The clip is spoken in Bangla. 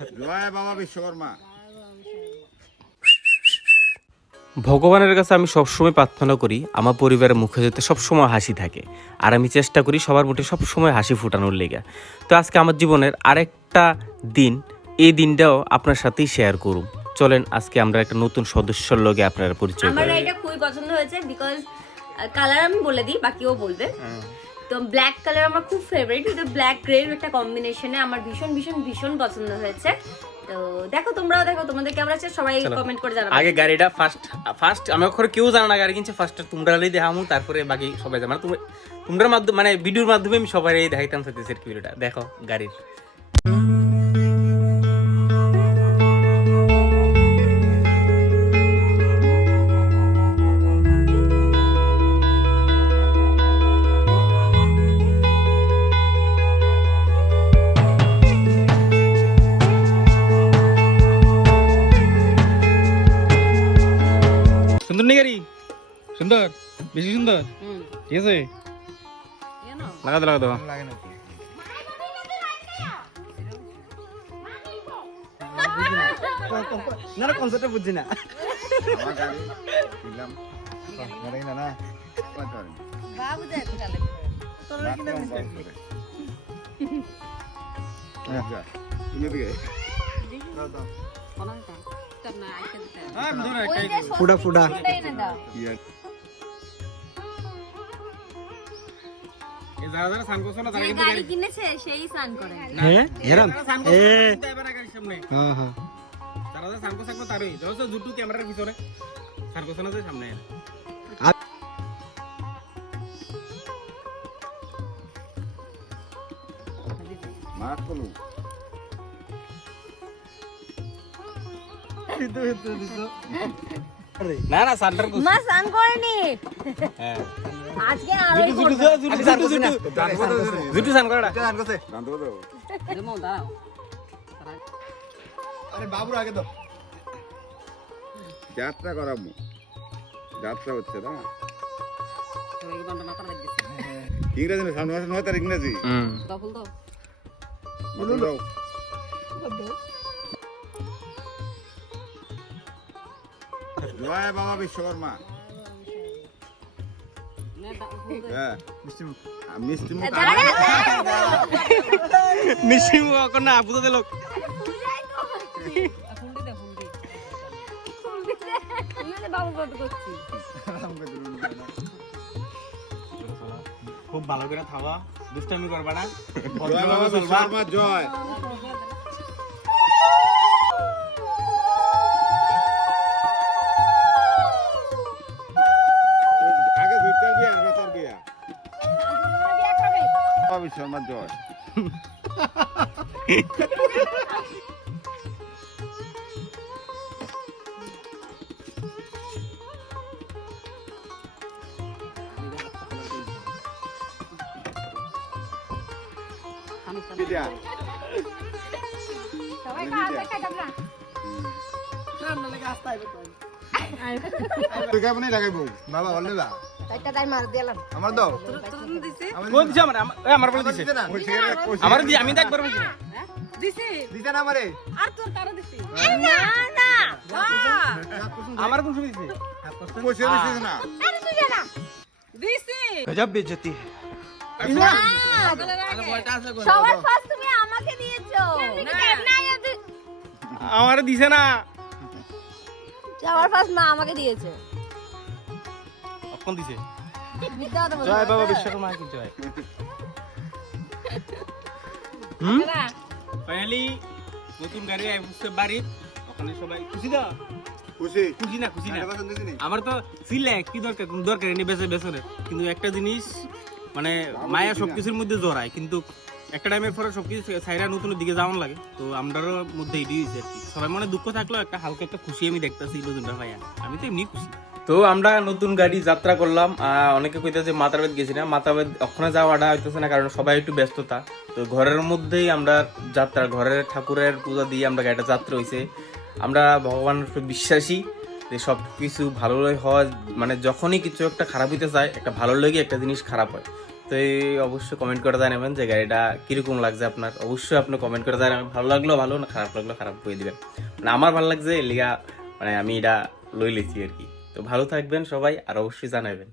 জয় বাবা বিশ্বকর্মা। ভগবানের কাছে আমি সবসময় প্রার্থনা করি আমার পরিবারের মুখে যাতে সবসময় হাসি থাকে, আর আমি চেষ্টা করি সবার মুখে সবসময় হাসি ফুটানোর লেগে। তো আজকে আমার জীবনের আরেকটা দিন, এই দিনটাও আপনার সাথেই শেয়ার করুন। চলেন আজকে আমরা একটা নতুন সদস্যর লগে আপনারা পরিচয় আমার করি। এটা খুবই পছন্দ হয়েছে বিকজ কালার আমি বলে দিই, বাকিও বলবে। তো ব্ল্যাক কালার আমার খুব ফেভারিট, এটা ব্ল্যাক গ্রে একটা কম্বিনেশনে আমার ভীষণ ভীষণ ভীষণ পছন্দ হয়েছে। তো দেখো, তোমরাও দেখো, তোমাদের কেমন আছে সবাই কমেন্ট করে জানাবে। আগে গাড়িটা ফার্স্ট আমি ওখানে কেউ জানা না গাড়ি কিনছে, ফার্স্ট তোমরা দেখামু, তারপরে বাকি সবাই জানে। মানে তোমরা মাধ্যমে, মানে ভিডিওর মাধ্যমে আমি সবাই দেখাইতাম চাইতেছি আর কি। ভিডিওটা দেখো গাড়ির। সুন্দর নেই গাড়ি? সুন্দর, বেশি সুন্দর। ঠিক আছে, লাগা দাও। না না, কনসেপ্টটা বুঝছি না। আমার গাড়ি দিলাম গাড়ি না না বাবু দেখ চলে তুমি দিকে ফুটা ফুটা যারা যারা সান করছো না তারা কিন্তু গাড়ি কিনেছে সেই স্নান করে। হ্যাঁ এরম এ গাড়ির সামনে হ্যাঁ হ্যাঁ যারা যারা সান করছো তারই ধরো জুটু ক্যামেরার পিছনে সান করছো না যে সামনে। মাছ কলু না না সান্টার করছো। মা স্নান করেনি হ্যাঁ আজকে আরোই জুটু জুটু সান করাটা জানতে পারো। আরে বাবুর আগে দাও। যাত্রা করাবো, যাত্রা হচ্ছে না ইংরেজি না, সামনে মাসে 9 তারিখ ইংরেজি। বলুন দাও। জয় বাবা বিশ্বকর্মা। হ্যাঁ মিষ্টি মুখ মিষ্টি মুখ না আপু তো লোক। খুব ভালো করে খাওয়া, দুষ্টামি করবা না। জয় বাবা বিশ্বকর্মা জয়। আগে দুইটার বিয়া আর তার বিয়া। বাবা বিশ্বকর্মা জয়। বিয়া। সবাই খাবে খাবে তুই কেমন লাগাইবো বাবা বললে না একটা তাই মার দিলাম। আমার দাও কোন দিছে আমার বলে দিছে দিতে না আমার দি আমি দেখ করব দিতে না আমারে না না আমার কোন সুবিধা দিছে পয়সা দিছিস না। আরে তুই জানা গজব বেইজ্জতি না আগে বলটা আছে সবার ফার্স্ট তুমি আমাকে দিয়েছো। না আমার দিছে না। সবার ফার্স্ট মা আমাকে দিয়েছে। কোন দিছে? বিদ্যা তো বলছো। জয় বাবা বিশ্বকর্মা কি জয়। ফাইনালি নতুন গাড়ি আইছে বাড়ি, ওখানে সবাই খুশি তো? খুশি খুশি না খুশি না? পছন্দ দিছিস নি? আমার তো ছিলে কি দরকার, কোন দরকার নেই বেসনে। কিন্তু একটা জিনিস মানে মায়া সবকিছুর মধ্যে জড়ায়, কিন্তু একটা টাইমের পরে সবকিছু ছাইরা নতুনের দিকে যাওয়ার লাগে। তো আমরারও মধ্যে এটাই হয়েছে আর কি। সবাই মনে দুঃখ থাকলেও একটা হালকা একটা খুশি আমি দেখতেছি নতুনটা ভাইয়া। আমি তো এমনি খুশি। তো আমরা নতুন গাড়ি যাত্রা করলাম। অনেকে কইতেছে মাতারবেদ গেছি না, মাতারবেদ ওখানে যাওয়াটা হইতেছে না, কারণ সবাই একটু ব্যস্ততা। তো ঘরের মধ্যেই আমরা যাত্রা, ঘরের ঠাকুরের পূজা দিয়ে আমরা গাড়িটা যাত্রা হয়েছে। আমরা ভগবানের উপর বিশ্বাসী যে সব কিছু ভালোই হয়, মানে যখনই কিছু একটা খারাপ হইতে চায় একটা ভালো লেগে একটা জিনিস খারাপ হয়। তো তো এই অবশ্যই কমেন্ট করে জানাবেন যে গাড়িটা কিরকম লাগছে আপনার। অবশ্যই আপনি কমেন্ট করে জানাবেন, ভালো লাগলো ভালো, না খারাপ লাগলো খারাপ বলে দিবেন। মানে আমার ভালো লাগছে এর লিগা মানে আমি এটা লই লেছি আর কি। তো ভালো থাকবেন সবাই, আর অবশ্যই জানাবেন।